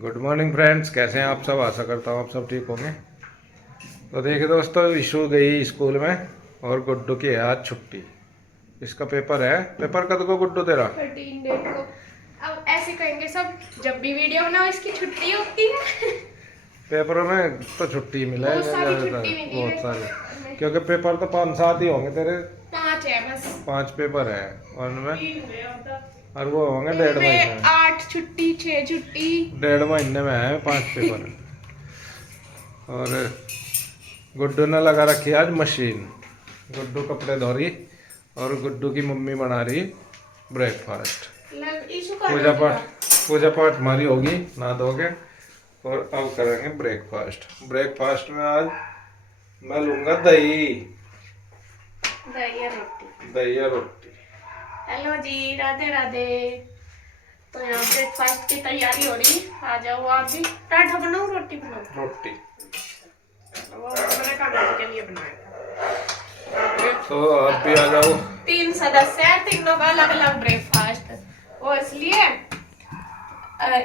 Good morning friends, कैसे हैं आप सब। आशा करता हूँ आप सब ठीक होंगे। तो देखिए दोस्तों, इशू गई स्कूल में और गुड्डू की है आज छुट्टी। इसका पेपर है। पेपर कब को गुड्डू तेरा? 13 डेट को। अब ऐसे कहेंगे सब, जब भी वीडियो बनाओ इसकी छुट्टी होती है। पेपरों में तो छुट्टी मिला है बहुत सारी ज़्यादातर, छुट्टी मिली बहुत है सारी। पेपर में। क्योंकि पेपर तो 5-7 ही होंगे तेरे। 5 है बस। 5 पेपर है और उनमें 3 हुए अब तक। और वो होंगे 1.5 महीने उनमें में। 8 छुट्टी 6 छुट्टी। 1.5 महीने में है 5 पेपर। और गुड्डू ने लगा रखी है आज मशीन। गुड्डू कपड़े धो रही और गुड्डू की मम्मी बना रही ब्रेकफास्ट। इशू का पूजा पाठ पूजा पाठ हमारी होगी, नहा धोके और अब करेंगे ब्रेकफास्ट। ब्रेकफास्ट में आज मैं लूंगा दही दही और रोटी। दही और रोटी। हेलो जी, राधे राधे। तो यहाँ ब्रेकफास्ट की तैयारी हो रही। आ जाओ आप भी। पराठा बनाऊं रोटी बनाऊं? रोटी वो मैंने खाने के लिए बनाया। तो आप भी आ जाओ। 3 सदस्य हैं, तीनों का अलग अलग ब्रेकफास्ट। और इसलिए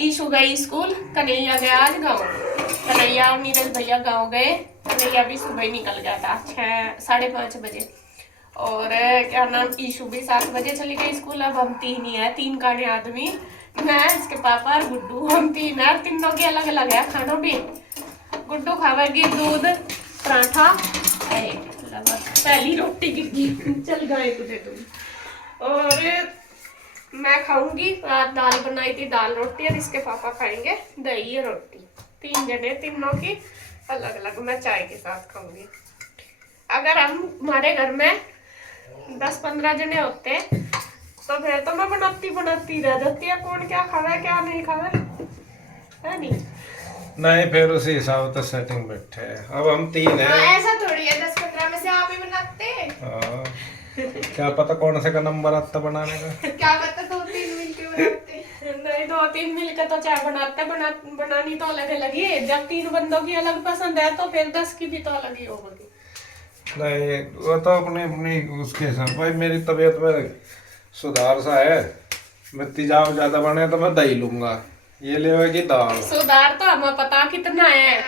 ईशु गई स्कूल, कन्हैया गया आज गाँव। कन्हैया और नीरज भैया गाँव गए। कन्हैया भी सुबह ही निकल गया था 5:30 बजे। और क्या नाम, ईशु भी 7 बजे चली गई स्कूल। अब हम 3 ही है, 3 काने आदमी, मैं, इसके पापा और गुड्डू। हम 3 है, तीनों के अलग अलग है खाना भी। गुड्डू खावेगी दूध पराठा। पहली रोटी गिर गई। चल गए तुझे तुम। और मैं खाऊंगी, रात दाल बनाई थी, दाल रोटी। और इसके पापा खाएंगे दही रोटी। 3 जने, तीनों की अलग अलग। मैं चाय के साथ खाऊंगी। अगर हमारे घर में 10-15 जने होते तो फिर तो मैं बनाती रह जाती है, कौन क्या खावे क्या नहीं खावे, है नहीं? नहीं, फिर उसी हिसाब से सेटिंग बैठे हैं। अब हम 3 हैं। ऐसा थोड़ी है 10-15 में से आप ही बनाते। हाँ, क्या पता कौन से का नंबर आता बनाने का। क्या पता 2-3 मिलके बनाते। नहीं, 2-3 मिलकर तो चाय बनानी तो अलग अलग ही है। जब 3 बंदों की अलग पसंद है तो फिर 10 की भी तो अलग ही होगी। नहीं, वो तो अपनी अपनी उसके हिसाब। भाई मेरी तबीयत में सुधार सा है। मैं तेजाब ज्यादा बने तो मैं दही लूंगा, ये लेगी दाल। सुधार तो हमें पता कितना है।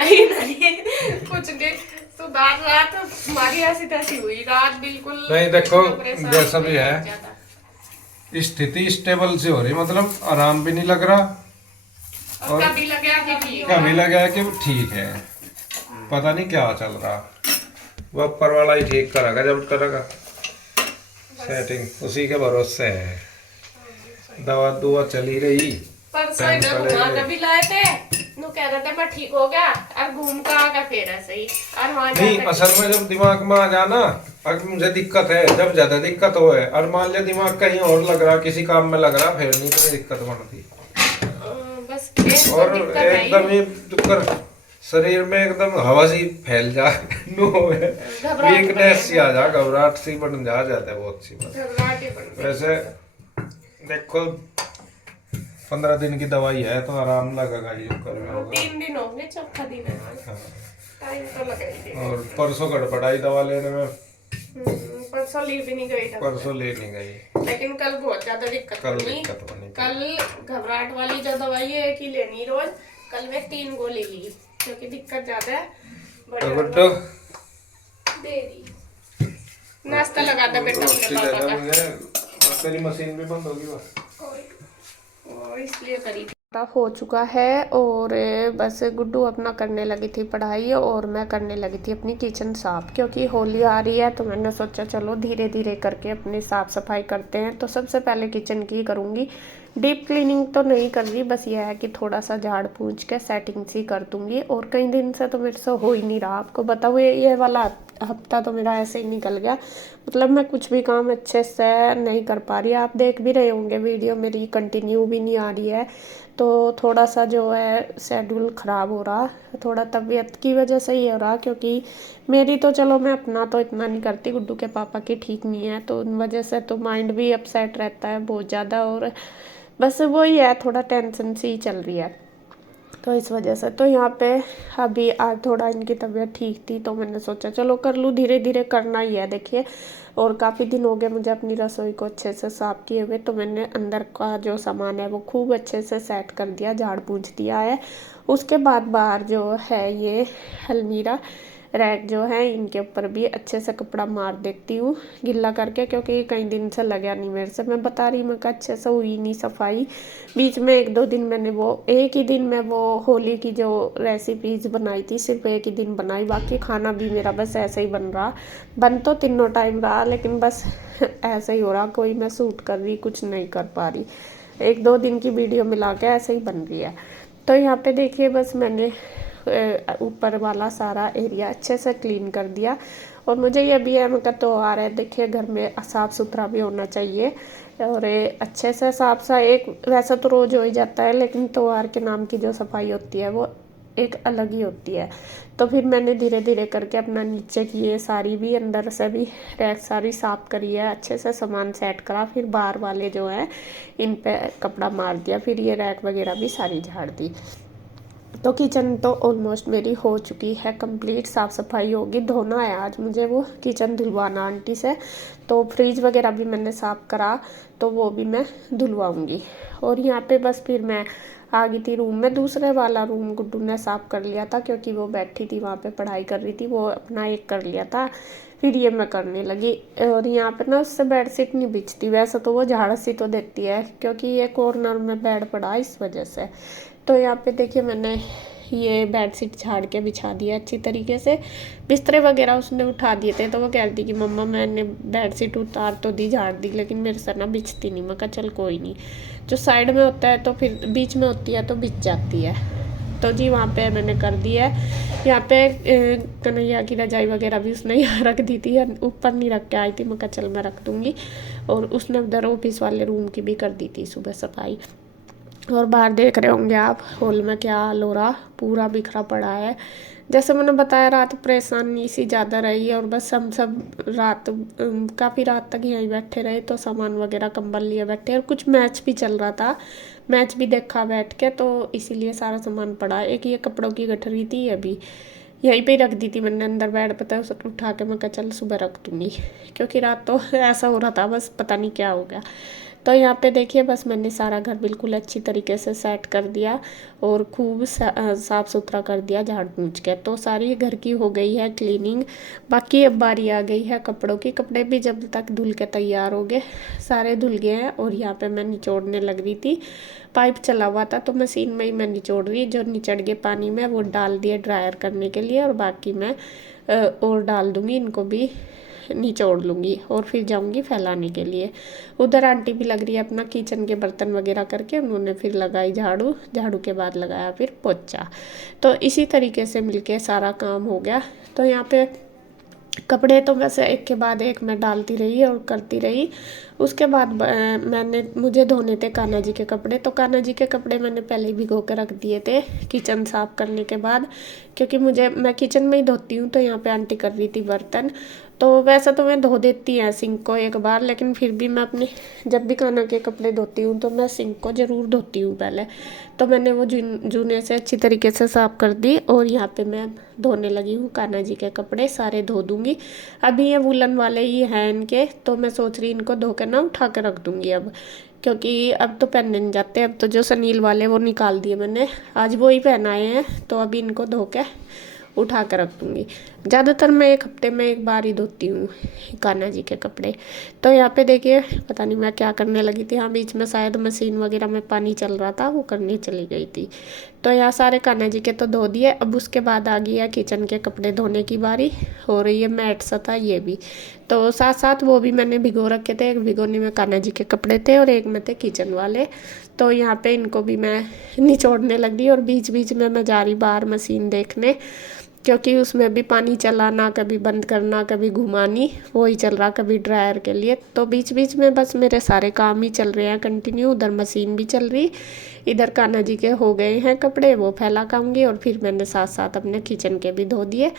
कुछ नहीं सुधार। रात हमारी ऐसी तैसी हुई, रात बिल्कुल नहीं, देखो परेशान जैसा भी है, ज्यादा। स्थिति स्टेबल से हो रही, मतलब आराम भी नहीं लग रहा और कभी लगा कि ठीक कभी लगा कि ठीक है। पता नहीं क्या चल रहा, वो ऊपर वाला ही ठीक करेगा जब करेगा। सेटिंग उसी के भरोसे है। दवा दुआ चली रही। परसों इन्हें घुमा के भी लाए थे। नु कह रहे थे मैं ठीक हो गया, अब घूम का आ गया फिर ऐसे ही। और वहां नहीं, असल में जब दिमाग में आ जाना, अगर मुझे दिक्कत है, जब ज्यादा दिक्कत हो है और मान लिया दिमाग कहीं और लग रहा, किसी काम में लग रहा, फिर नहीं कोई दिक्कत बनती। बस और एकदम ही कर शरीर में एकदम हवा सी फैल जा, वीकनेस सी आ जा, घबराहट सी बन जाता है बहुत सी बात। वैसे देखो 15 दिन की दवाई है तो आराम लगेगा ही। 3 दिन होंगे, चौथा दिन है। हाँ। टाइम तो लगेगा। और परसों गड़बड़ाई दवा लेने में। परसों ली भी नहीं गई। परसों ले नहीं गई, लेकिन कल बहुत ज्यादा दिक्कत कल बनी। दिक्कत बनी। कल घबराहट वाली जो दवाई है कि लेनी रोज, कल मैं 3 गोली ली क्योंकि दिक्कत ज्यादा है। गुड्डू दे दी। नाश्ता लगा दे बेटा अपने पापा का। तेरी मशीन भी बंद होगी बस। वो इसलिए करी थी। हो चुका है और बस गुड्डू अपना करने लगी थी पढ़ाई और मैं करने लगी थी अपनी किचन साफ, क्योंकि होली आ रही है तो मैंने सोचा चलो धीरे धीरे करके अपनी साफ़ सफाई करते हैं। तो सबसे पहले किचन की करूँगी। डीप क्लीनिंग तो नहीं कर रही, बस यह है कि थोड़ा सा झाड़ पूंछ के सेटिंग सी कर दूँगी। और कई दिन से तो मेरे से हो ही नहीं रहा, आपको बताओ ये वाला हफ्ता तो मेरा ऐसे ही निकल गया। मतलब मैं कुछ भी काम अच्छे से नहीं कर पा रही। आप देख भी रहे होंगे वीडियो मेरी कंटिन्यू भी नहीं आ रही है, तो थोड़ा सा जो है शेड्यूल ख़राब हो रहा, थोड़ा तबीयत की वजह से ही हो रहा। क्योंकि मेरी तो चलो मैं अपना तो इतना नहीं करती, गुड्डू के पापा की ठीक नहीं है तो उन वजह से तो माइंड भी अपसेट रहता है बहुत ज़्यादा। और बस वही है, थोड़ा टेंशन सी चल रही है। तो इस वजह से तो यहाँ पे अभी आज थोड़ा इनकी तबीयत ठीक थी, तो मैंने सोचा चलो कर लूँ, धीरे धीरे करना ही है। देखिए, और काफ़ी दिन हो गए मुझे अपनी रसोई को अच्छे से साफ़ किए हुए, तो मैंने अंदर का जो सामान है वो खूब अच्छे से सेट कर दिया, झाड़ पोंछ दिया है। उसके बाद बाहर जो है ये अलमीरा रैक जो है, इनके ऊपर भी अच्छे से कपड़ा मार देती हूँ गिल्ला करके, क्योंकि कई दिन से लगा नहीं मेरे से। मैं बता रही, मैं अच्छे से हुई नहीं सफाई। बीच में 1-2 दिन मैंने एक ही दिन में वो होली की जो रेसिपीज बनाई थी, सिर्फ एक ही दिन बनाई, बाकी खाना भी मेरा बस ऐसे ही बन तो तीनों टाइम रहा, लेकिन बस ऐसे ही हो रहा, कोई मैं सूट कर रही, कुछ नहीं कर पा रही। 1-2 दिन की वीडियो मिला के ऐसे ही बन रही है। तो यहाँ पे देखिए, बस मैंने ऊपर वाला सारा एरिया अच्छे से क्लीन कर दिया। और मुझे ये भी है, मैं तो आ रहा है, देखिए घर में साफ़ सुथरा भी होना चाहिए, और अच्छे से साफ एक वैसा तो रोज़ हो ही जाता है, लेकिन त्योहार के नाम की जो सफाई होती है वो एक अलग ही होती है। तो फिर मैंने धीरे धीरे करके अपना नीचे की ये सारी भी, अंदर से भी रैक सारी साफ़ करी है, अच्छे से सामान सेट करा, फिर बाहर वाले जो है इन पे कपड़ा मार दिया, फिर ये रैक वगैरह भी सारी झाड़ दी। तो किचन तो ऑलमोस्ट मेरी हो चुकी है कंप्लीट, साफ़ सफाई होगी। धोना है आज मुझे वो किचन धुलवाना आंटी से, तो फ्रिज वगैरह भी मैंने साफ़ करा, तो वो भी मैं धुलवाऊंगी। और यहाँ पे बस फिर मैं आ गई थी रूम में। दूसरे वाला रूम गुड्डू ने साफ़ कर लिया था, क्योंकि वो बैठी थी वहाँ पे पढ़ाई कर रही थी, वो अपना एक कर लिया था, फिर ये मैं करने लगी। और यहाँ पे ना उससे बेडशीट नहीं बिछती, वैसे तो वो झाड़ सी तो देती है, क्योंकि ये कॉर्नर में बेड पड़ा इस वजह से। तो यहाँ पे देखिए, मैंने ये बेडशीट झाड़ के बिछा दिया अच्छी तरीके से। बिस्तरे वगैरह उसने उठा दिए थे, तो वो कह रही थी कि मम्मा मैंने बेडशीट उतार तो दी, झाड़ दी, लेकिन मेरे से ना बिछती नहीं। मैं कहा चल कोई नहीं, जो साइड में होता है तो फिर बीच में होती है तो बिछ जाती है। तो जी वहाँ पे मैंने कर दिया है। यहाँ पे कन्हैया की रजाई वगैरह भी उसने यहाँ रख दी थी, ऊपर नहीं रख के आई थी, मैं कहा चल मैं रख दूँगी। और उसने उधर ऑफिस वाले रूम की भी कर दी थी सुबह सफाई। और बाहर देख रहे होंगे आप हॉल में क्या हाल हो रहा, पूरा बिखरा पड़ा है। जैसे मैंने बताया, रात परेशानी सी ज़्यादा रही, और बस हम सब रात काफ़ी रात तक यहीं बैठे रहे, तो सामान वगैरह कंबल लिए बैठे, और कुछ मैच भी चल रहा था, मैच भी देखा बैठ के, तो इसीलिए सारा सामान पड़ा। एक ये कपड़ों की गठरी थी, अभी यहीं पे ही रख दी थी मैंने अंदर बेड, पता है, उसे उठा के मैं कहा चल सुबह रख दूँगी, क्योंकि रात तो ऐसा हो रहा था, बस पता नहीं क्या हो गया। तो यहाँ पे देखिए, बस मैंने सारा घर बिल्कुल अच्छी तरीके से सेट कर दिया, और खूब साफ़ सुथरा कर दिया झाड़ पोंछ के। तो सारी घर की हो गई है क्लीनिंग। बाकी अब बारी आ गई है कपड़ों की। कपड़े भी जब तक धुल के तैयार हो गए, सारे धुल गए हैं। और यहाँ पे मैं निचोड़ने लग रही थी, पाइप चला हुआ था, तो मशीन में ही मैं निचोड़ रही, जो निचड़ गए पानी में वो डाल दिए ड्रायर करने के लिए, और बाकी मैं और डाल दूँगी, इनको भी निचोड़ लूँगी, और फिर जाऊँगी फैलाने के लिए। उधर आंटी भी लग रही है अपना किचन के बर्तन वगैरह करके, उन्होंने फिर लगाई झाड़ू, झाड़ू के बाद लगाया फिर पोछा। तो इसी तरीके से मिलके सारा काम हो गया। तो यहाँ पे कपड़े तो वैसे एक के बाद एक मैं डालती रही और करती रही। उसके बाद मुझे धोने थे कान्हा जी के कपड़े, तो कान्हा जी के कपड़े मैंने पहले ही भिगो के रख दिए थे किचन साफ़ करने के बाद, क्योंकि मैं किचन में ही धोती हूँ। तो यहाँ पे आंटी कर रही थी बर्तन, तो वैसे तो मैं धो देती हैं सिंक को एक बार, लेकिन फिर भी मैं अपने जब भी कान्हा के कपड़े धोती हूँ तो मैं सिंक को ज़रूर धोती हूँ पहले। तो मैंने वो जूने से अच्छी तरीके से साफ़ कर दी, और यहाँ पे मैं धोने लगी हूँ कान्हा जी के कपड़े, सारे धो दूँगी। अभी ये वुलन वाले ही हैं इनके, तो मैं सोच रही इनको धो के ना उठा के रख दूँगी अब, क्योंकि अब तो पहनने नहीं जाते। अब तो जो सनील वाले वो निकाल दिए मैंने, आज वो ही पहनाए हैं, तो अभी इनको धो के उठा कर रख दूँगी। ज़्यादातर मैं एक हफ्ते में एक बार ही धोती हूँ कान्हा जी के कपड़े। तो यहाँ पे देखिए, पता नहीं मैं क्या करने लगी थी, हाँ बीच में शायद मशीन वगैरह में पानी चल रहा था, वो करने चली गई थी। तो यहाँ सारे कान्हा जी के तो धो दिए। अब उसके बाद आ गई है किचन के कपड़े धोने की बारी, हो रही है मैट सा था ये भी, तो साथ साथ वो भी मैंने भिगो रखे थे। एक भिगोने में कान्हा जी के कपड़े थे, और एक में थे किचन वाले। तो यहाँ पे इनको भी मैं निचोड़ने लगी, और बीच बीच में मैं जा रही बाहर मशीन देखने। क्योंकि उसमें भी पानी चलाना, कभी बंद करना, कभी घुमानी, वही चल रहा, कभी ड्रायर के लिए। तो बीच बीच में बस मेरे सारे काम ही चल रहे हैं कंटिन्यू। उधर मशीन भी चल रही, इधर कान्हा जी के हो गए हैं कपड़े, वो फैला काऊंगी। और फिर मैंने साथ साथ अपने किचन के भी धो दिए,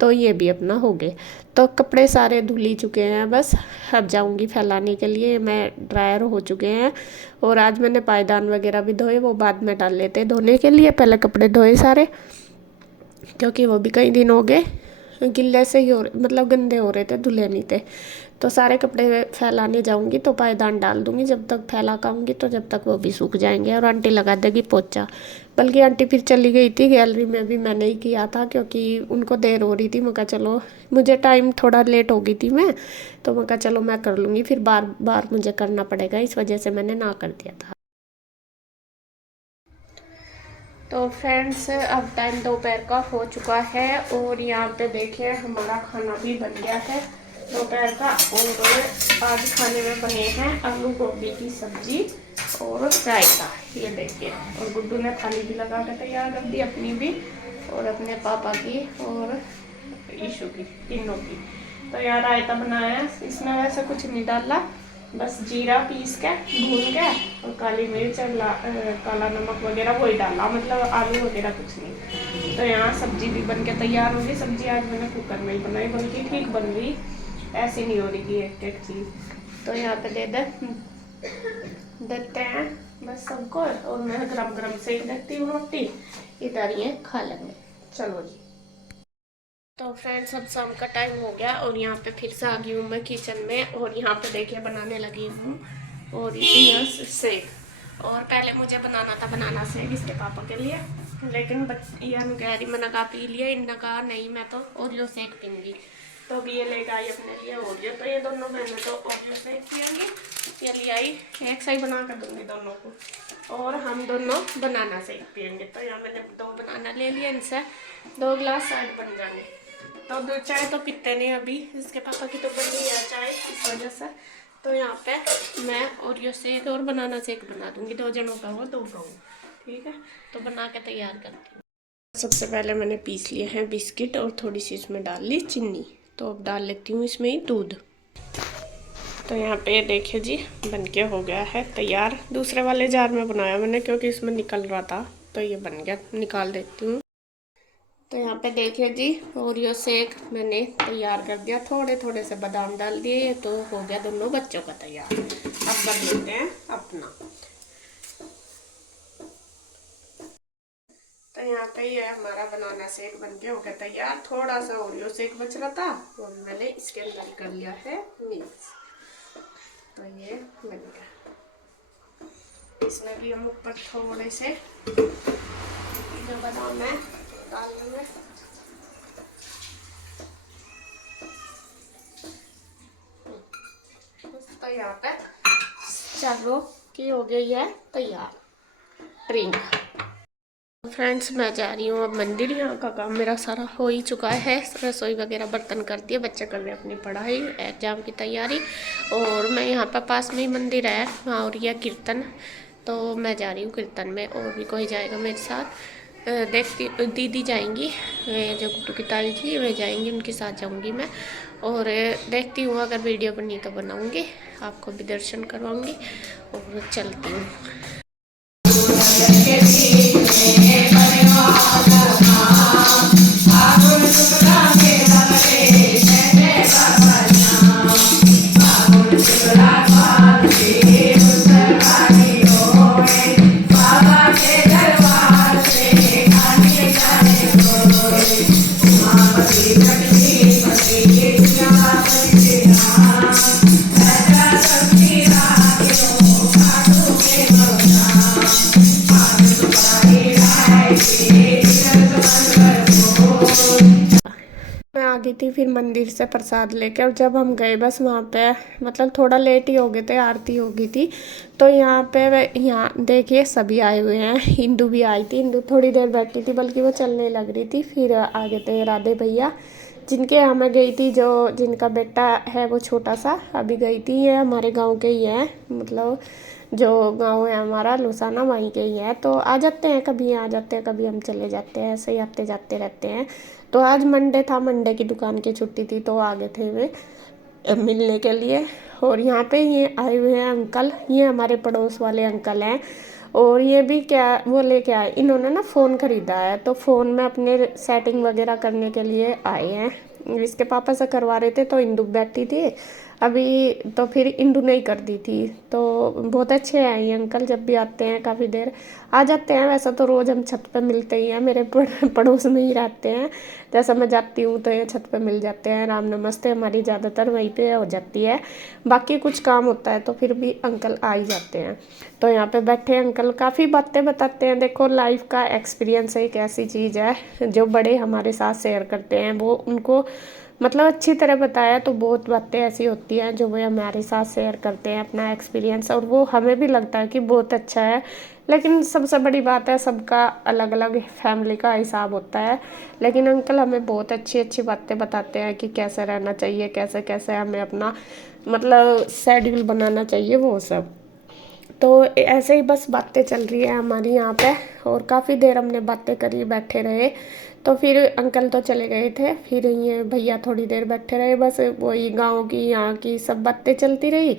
तो ये भी अपना हो गए। तो कपड़े सारे धुल ही चुके हैं, बस अब जाऊंगी फैलाने के लिए। मैं ड्रायर हो चुके हैं। और आज मैंने पायदान वगैरह भी धोए, वो बाद में डाल लेते धोने के लिए, पहले कपड़े धोए सारे, क्योंकि वो भी कई दिन हो गए गिल्ले से ही मतलब गंदे हो रहे थे, धुले नहीं थे। तो सारे कपड़े फैलाने जाऊंगी तो पायदान डाल दूंगी, जब तक फैला काऊंगी तो जब तक वो भी सूख जाएंगे। और आंटी लगा देगी पोछा। बल्कि आंटी फिर चली गई थी, गैलरी में भी मैंने ही किया था, क्योंकि उनको देर हो रही थी। मैं कहा चलो, मुझे टाइम थोड़ा लेट हो गई थी मैं, तो मैं कहा चलो मैं कर लूँगी, फिर बार बार मुझे करना पड़ेगा, इस वजह से मैंने ना कर दिया था। तो फ्रेंड्स, अब टाइम दोपहर का हो चुका है और यहाँ पे देखिए हमारा खाना भी बन गया है दोपहर का। और आज खाने में बने हैं आलू गोभी की सब्जी और रायता, ये देखिए। और गुड्डू ने थाली भी लगा के तैयार कर दी, अपनी भी और अपने पापा की और ईशू की, तीनों की। तो यहाँ रायता बनाया है, इसमें वैसे कुछ नहीं डाला, बस जीरा पीस के भून के और काली मिर्च और काला नमक वगैरह वही डाला, मतलब आलू वगैरह कुछ नहीं। तो यहाँ सब्जी भी बन के तैयार होगी। सब्जी आज मैंने कुकर में ही बनाई, बल्कि ठीक बन रही, ऐसी नहीं हो रही कि एक एक चीज़। तो यहाँ पे देते हैं बस सबको। और मैं गरम गरम सेक देती हूँ रोटी, इधर ये खा लेंगे। चलो जी। तो फ्रेंड्स, अब शाम का टाइम हो गया और यहाँ पे फिर से आ गई हूँ मैं किचन में। और यहाँ पे देखिए बनाने लगी हूँ और ये सेक। और पहले मुझे बनाना था बनाना सेक इसके पापा के लिए, लेकिन यह कह रही, मैंने कहा पी लिया, इनने कहा नहीं मैं तो ओरियो सेक पीऊँगी। तो अभी ये लेकर आई अपने लिए ओरियो। तो ये दोनों बहनें तो ओरियो सेक पियेंगी, ये ले आई, एक सही बना कर दूँगी दोनों को। और हम दोनों बनाना सेक पियेंगे। तो यहाँ मैंने 2 बनाना ले लिया, इनसे 2 गिलास शायद बन जाएंगे। तो 2 चाय तो पीते नहीं अभी, इसके पापा की तो बन गई है चाय, इस वजह से। तो यहाँ पे मैं ओरियो सेक और बनाना सेक बना दूँगी, 2 जनों का हो 2 का हो, ठीक है। तो बना के तैयार करती हूँ। सबसे पहले मैंने पीस लिए हैं बिस्किट और थोड़ी सी इसमें डाल ली चीनी। तो अब डाल लेती हूँ इसमें ही दूध। तो यहाँ पे देखिए जी, बनके हो गया है तैयार। दूसरे वाले जार में बनाया मैंने, क्योंकि इसमें निकल रहा था, तो ये बन गया, निकाल देती हूँ। तो यहाँ पे देखिए जी, ओरियो शेक मैंने तैयार कर दिया, थोड़े थोड़े से बादाम डाल दिए, तो हो गया दोनों बच्चों का तैयार। अब बन लेते हैं अपना। तो यहाँ पे ये हमारा बनाना शेक बन के हो गया तैयार। थोड़ा सा ओरियो शेक बच रहा था और मैंने इसके अंदर कर लिया है मिक्स। तो ये बन गया। इसमें भी हम ऊपर थोड़े से जो बादाम है डाल देंगे। तो यहाँ पे चारों की हो गई है तैयार ड्रिंक। फ्रेंड्स, मैं जा रही हूँ अब मंदिर। यहाँ का काम मेरा सारा हो ही चुका है, रसोई वगैरह बर्तन कर दिए, बच्चे कर रहे अपनी पढ़ाई, एग्जाम की तैयारी। और मैं यहाँ पर पास में ही मंदिर है, वहाँ हो रही है कीर्तन, तो मैं जा रही हूँ कीर्तन में। और भी कोई जाएगा मेरे साथ, देखती दीदी जाएंगी, जो गुड्डू की ताई थी वे जाएंगी, उनके साथ जाऊँगी मैं। और देखती हूँ, अगर वीडियो बनी तो बनाऊँगी, आपको भी दर्शन करवाऊँगी। और चलती हूँ। आ गई थी फिर मंदिर से प्रसाद लेके। और जब हम गए बस वहाँ पे, मतलब थोड़ा लेट ही हो गए थे, आरती हो गई थी। तो यहाँ पे यहाँ देखिए सभी आए हुए हैं, हिंदू भी आई थी, हिंदू थोड़ी देर बैठी थी, बल्कि वो चलने लग रही थी। फिर आ गए थे राधे भैया, जिनके यहाँ मैं गई थी, जिनका बेटा है वो छोटा सा, अभी गई थी। ये हमारे गाँव के ही हैं, मतलब जो गांव है हमारा लुसाना, वहीं के ही है। तो आ जाते हैं, कभी आ जाते हैं, कभी हम चले जाते हैं, ऐसे ही आते जाते रहते हैं। तो आज मंडे था, मंडे की दुकान की छुट्टी थी, तो आ गए थे वे मिलने के लिए। और यहाँ पे ये आए हुए हैं अंकल, ये हमारे पड़ोस वाले अंकल हैं। और ये भी क्या वो लेके आए, इन्होंने ना फ़ोन ख़रीदा है, तो फ़ोन में अपने सेटिंग वगैरह करने के लिए आए हैं। इसके पापा से करवा रहे थे, तो इंदु बैठी थी अभी, तो फिर इंदु नहीं कर दी थी। तो बहुत अच्छे हैं ये अंकल, जब भी आते हैं काफ़ी देर आ जाते हैं। वैसा तो रोज़ हम छत पे मिलते ही हैं, मेरे पड़ोस में ही रहते हैं। जैसा मैं जाती हूँ तो ये छत पे मिल जाते हैं। राम नमस्ते हमारी ज़्यादातर वहीं पे हो जाती है, बाकी कुछ काम होता है तो फिर भी अंकल आ ही जाते हैं। तो यहाँ पे बैठे अंकल काफ़ी बातें बताते हैं। देखो, लाइफ का एक्सपीरियंस एक ऐसी चीज़ है जो बड़े हमारे साथ शेयर करते हैं, वो उनको मतलब अच्छी तरह बताया। तो बहुत बातें ऐसी होती हैं जो वे हमारे साथ शेयर करते हैं अपना एक्सपीरियंस, और वो हमें भी लगता है कि बहुत अच्छा है। लेकिन सबसे बड़ी बात है, सबका अलग अलग फैमिली का हिसाब होता है। लेकिन अंकल हमें बहुत अच्छी अच्छी बातें बताते हैं कि कैसे रहना चाहिए, कैसे कैसे हमें अपना मतलब शेड्यूल बनाना चाहिए, वो सब। तो ऐसे ही बस बातें चल रही है हमारी यहाँ पे, और काफ़ी देर हमने बातें करी, बैठे रहे। तो फिर अंकल तो चले गए थे, फिर ये भैया थोड़ी देर बैठे रहे, बस वही गांव की यहाँ की सब बातें चलती रही।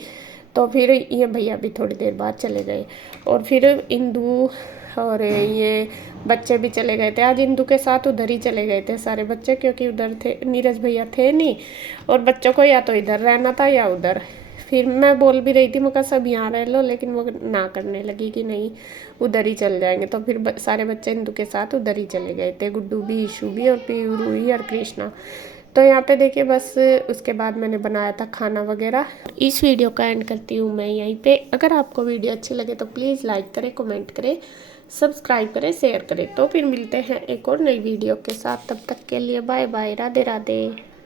तो फिर ये भैया भी थोड़ी देर बाद चले गए, और फिर इंदु और ये बच्चे भी चले गए थे। आज इंदु के साथ उधर ही चले गए थे सारे बच्चे, क्योंकि उधर थे नीरज भैया थे नहीं, और बच्चों को या तो इधर रहना था या उधर। फिर मैं बोल भी रही थी, मैं कहा सब यहाँ रह लो, लेकिन वो ना करने लगी कि नहीं उधर ही चल जाएंगे। तो फिर सारे बच्चे इंदु के साथ उधर ही चले गए थे, गुड्डू भी, ईशू भी, और पीयू, रूही और कृष्णा। तो यहाँ पे देखिए, बस उसके बाद मैंने बनाया था खाना वगैरह। इस वीडियो का एंड करती हूँ मैं यहीं पे। अगर आपको वीडियो अच्छी लगे तो प्लीज़ लाइक करें, कमेंट करें, सब्सक्राइब करें, शेयर करें। तो फिर मिलते हैं एक और नई वीडियो के साथ, तब तक के लिए बाय बाय, राधे राधे।